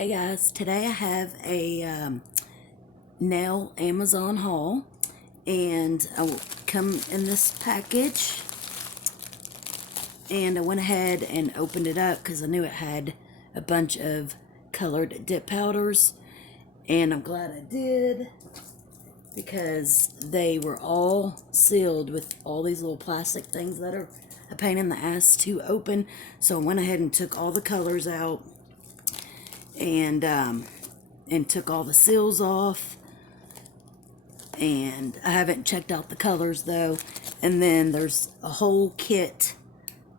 Hey guys, today I have a nail Amazon haul, and I will come in this package, and I went ahead and opened it up because I knew it had a bunch of colored dip powders, and I'm glad I did because they were all sealed with all these little plastic things that are a pain in the ass to open. So I went ahead and took all the colors out and took all the seals off, and I haven't checked out the colors though. And then there's a whole kit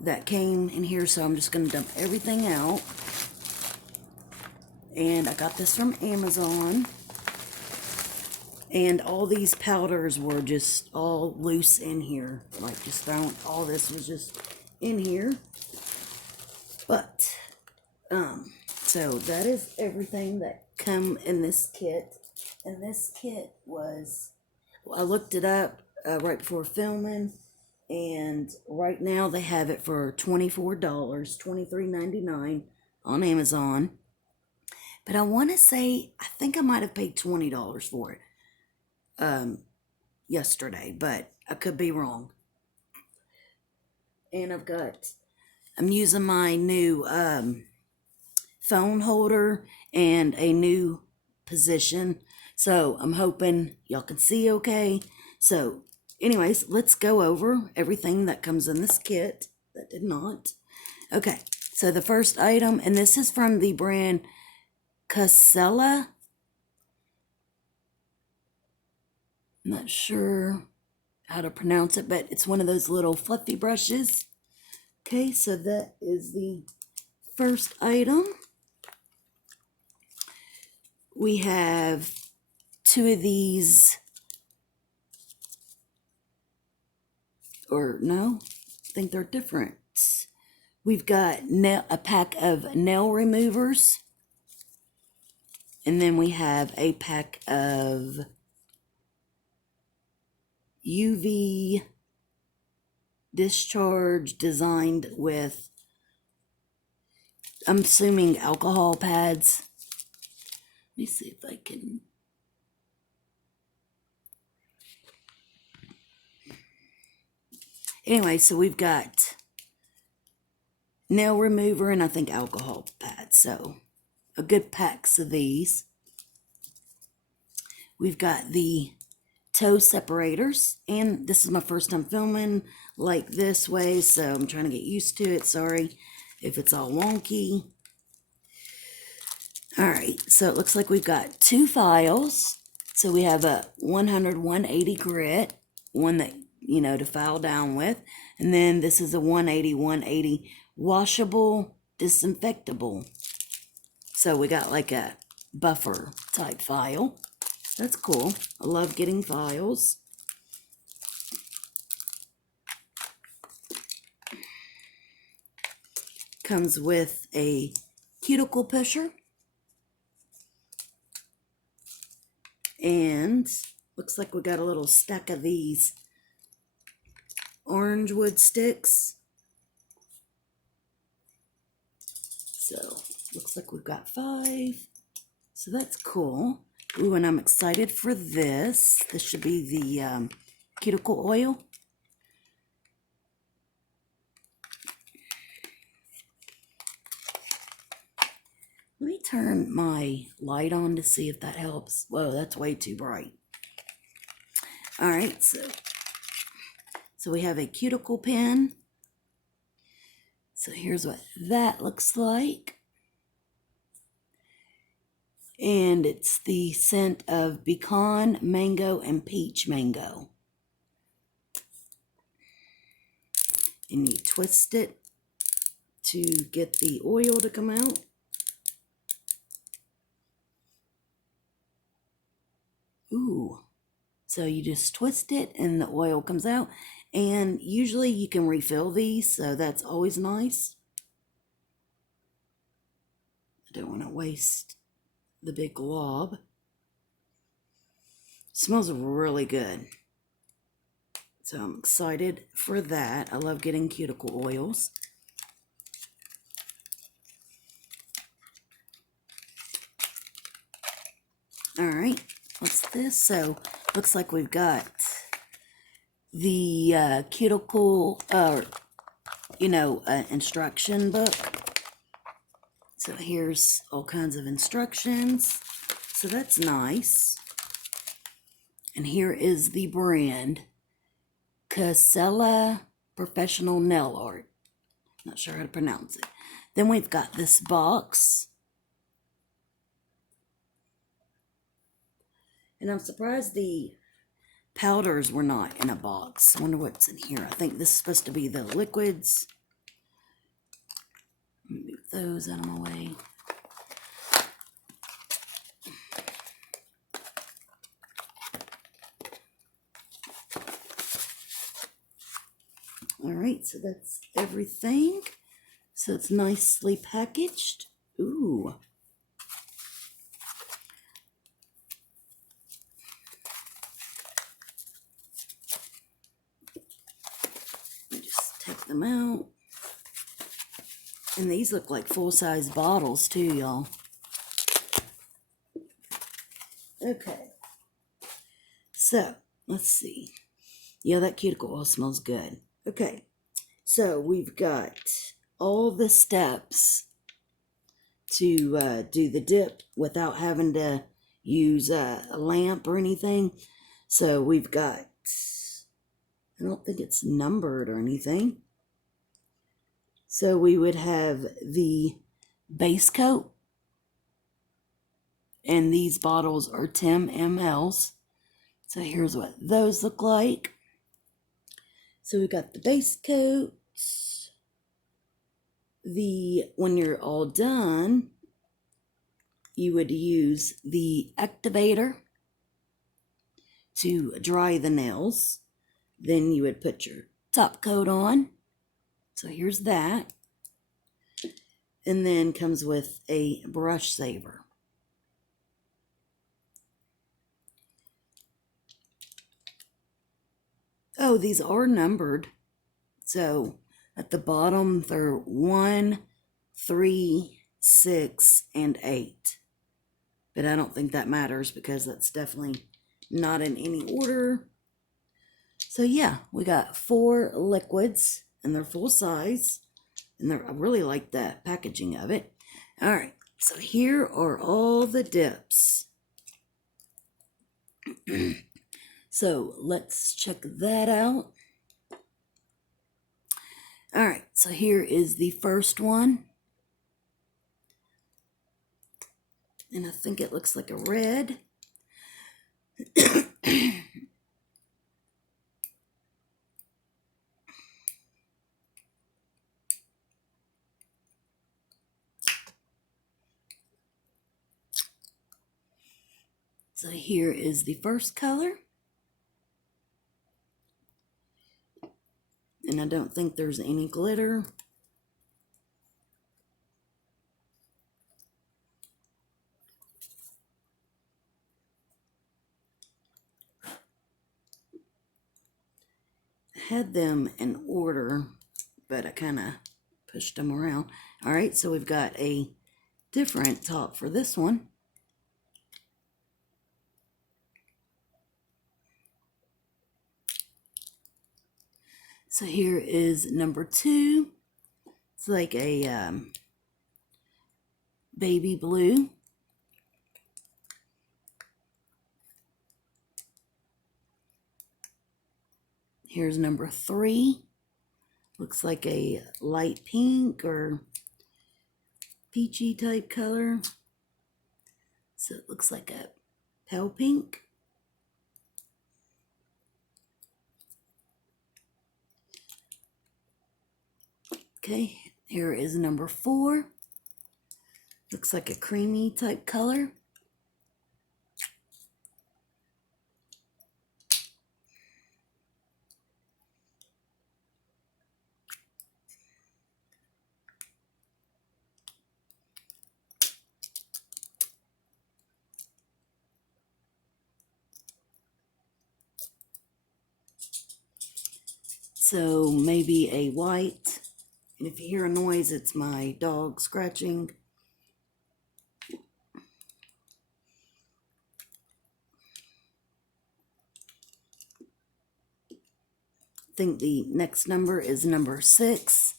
that came in here, so I'm just going to dump everything out. And I got this from Amazon, and all these powders were just all loose in here, like just thrown. All this was just in here, but so that is everything that come in this kit. And this kit was, I looked it up right before filming, and right now they have it for $24, $23.99 on Amazon. But I want to say, I think I might have paid $20 for it yesterday, but I could be wrong. And I'm using my new phone holder and a new position, so I'm hoping y'all can see okay. So anyways, let's go over everything that comes in this kit that did not. Okay, so the first item, and this is from the brand COSCELIA. I'm not sure how to pronounce it, but it's one of those little fluffy brushes. Okay, so that is the first item. We have two of these, or no, I think they're different. We've got a pack of nail removers, and then we have a pack of UV discharge designed with, I'm assuming, alcohol pads. Let me see if I can. Anyway, so we've got nail remover and I think alcohol pads. So a good packs of these. We've got the toe separators, and this is my first time filming like this way, so I'm trying to get used to it. Sorry if it's all wonky. Alright, so it looks like we've got two files. So we have a 100-180 grit, one that, to file down with. And then this is a 180-180 washable, disinfectable. So we got like a buffer type file. That's cool. I love getting files. Comes with a cuticle pusher. And looks like we got a little stack of these orange wood sticks. So looks like we've got 5. So that's cool. Ooh, and I'm excited for this. This should be the cuticle oil. Let me turn my light on to see if that helps. Whoa, that's way too bright. All right, so we have a cuticle pen. So here's what that looks like. And it's the scent of pecan, mango, and peach mango. And you twist it to get the oil to come out. Ooh. So you just twist it and the oil comes out. And usually you can refill these, so that's always nice. I don't want to waste the big glob. Smells really good. So I'm excited for that. I love getting cuticle oils. All right, what's this? So, looks like we've got the cuticle, instruction book. So here's all kinds of instructions. So that's nice. And here is the brand, COSCELIA Professional Nail Art. Not sure how to pronounce it. Then we've got this box. And I'm surprised the powders were not in a box. I wonder what's in here. I think this is supposed to be the liquids. Move those out of my way. All right, so that's everything. So it's nicely packaged. Ooh. Just take them out. And these look like full-size bottles too, y'all. Okay. So, let's see. Yeah, that cuticle oil smells good. Okay. So, we've got all the steps to do the dip without having to use a lamp or anything. So, we've got, I don't think it's numbered or anything. So we would have the base coat, and these bottles are 10 mLs. So here's what those look like. So we got the base coat. When you're all done, you would use the activator to dry the nails. Then you would put your top coat on. So here's that. And then comes with a brush saver. Oh, these are numbered. So at the bottom, they're 1, 3, 6, and 8. But I don't think that matters because that's definitely not in any order. So yeah, we got 4 liquids, and they're full size. And I really like the packaging of it. All right, so here are all the dips. So let's check that out. All right, so here is the first one. And I think it looks like a red. So here is the first color. And I don't think there's any glitter. I had them in order, but I kind of pushed them around. All right, so we've got a different top for this one. So here is number 2. It's like a baby blue. Here's number 3. Looks like a light pink or peachy type color. So it looks like a pale pink. Okay, here is number 4. Looks like a creamy type color. So maybe a white. And if you hear a noise, it's my dog scratching. think the next number is number 6,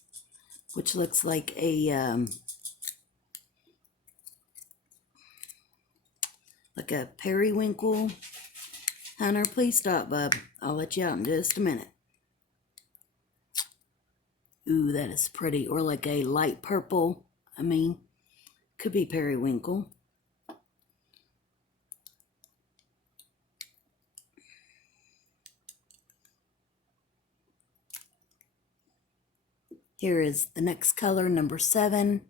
which looks like a periwinkle. Hunter, please stop, bub. I'll let you out in just a minute. Ooh, that is pretty. Or like a light purple. Could be periwinkle. Here is the next color, number 7.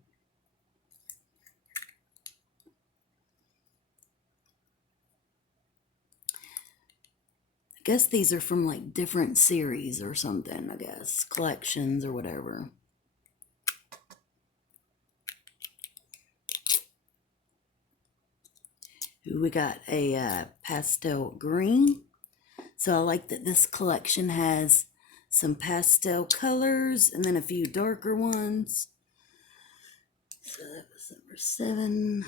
I guess these are from like different series or something, I guess. Collections or whatever. Ooh, we got a pastel green. So I like that this collection has some pastel colors and then a few darker ones. So that was number 7.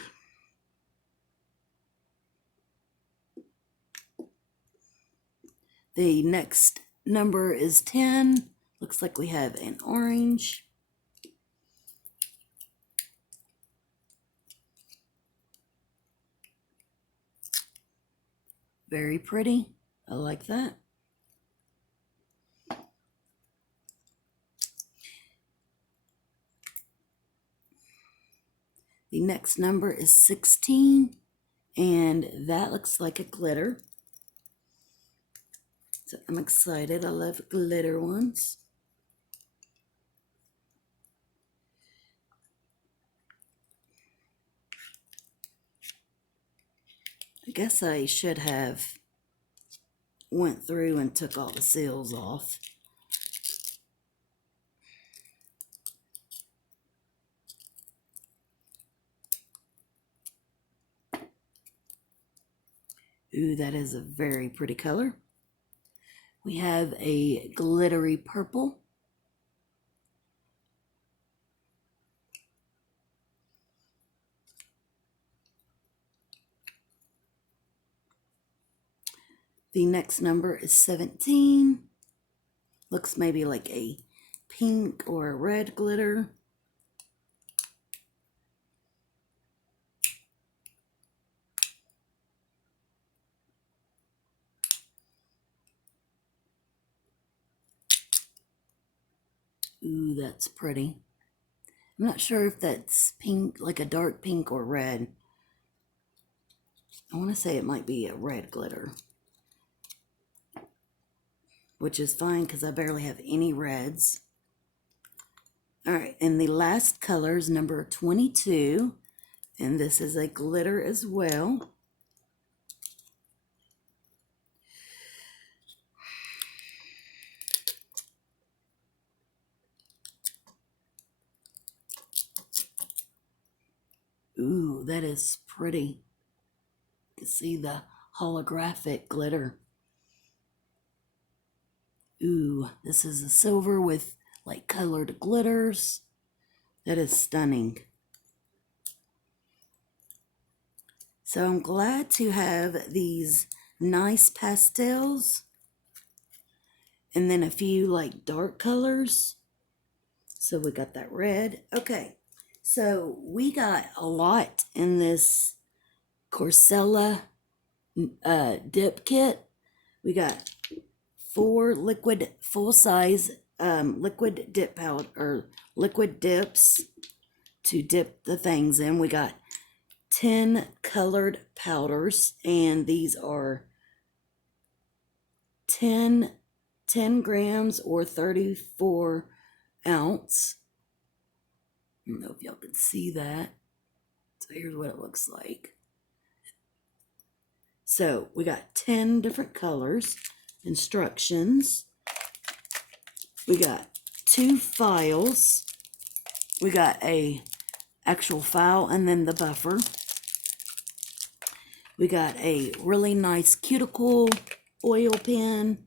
The next number is 10. Looks like we have an orange. Very pretty. I like that. The next number is 16, and that looks like a glitter. So I'm excited. I love glitter ones. I guess I should have went through and took all the seals off. Ooh, that is a very pretty color. We have a glittery purple. The next number is 17. Looks maybe like a pink or a red glitter. Ooh, that's pretty. I'm not sure if that's pink, like a dark pink or red. I want to say it might be a red glitter, which is fine because I barely have any reds. All right, and the last color is number 22, and this is a glitter as well. Ooh, that is pretty. You can see the holographic glitter. Ooh, this is a silver with like colored glitters. That is stunning. So I'm glad to have these nice pastels and then a few like dark colors. So we got that red. Okay, so we got a lot in this COSCELIA dip kit. We got 4 liquid full-size liquid dip powder or liquid dips to dip the things in. We got 10 colored powders, and these are 10 grams or 34 ounce. I don't know if y'all can see that. So here's what it looks like. So we got 10 different colors. Instructions. We got 2 files. We got a actual file and then the buffer. We got a really nice cuticle oil pen.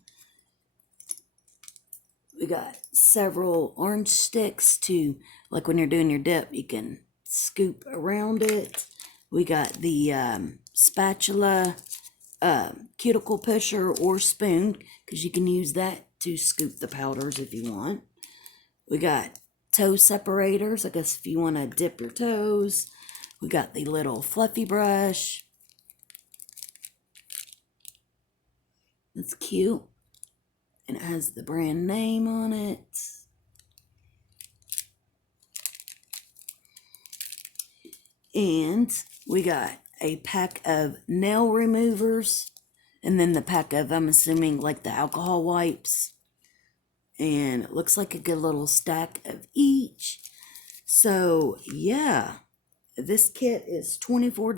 We got several orange sticks to, like when you're doing your dip, you can scoop around it. We got the spatula, cuticle pusher or spoon, because you can use that to scoop the powders if you want. We got toe separators, I guess if you want to dip your toes. We got the little fluffy brush. It's cute. And it has the brand name on it. And we got a pack of nail removers. And then the pack of, I'm assuming, like the alcohol wipes. And it looks like a good little stack of each. So, yeah. This kit is $24.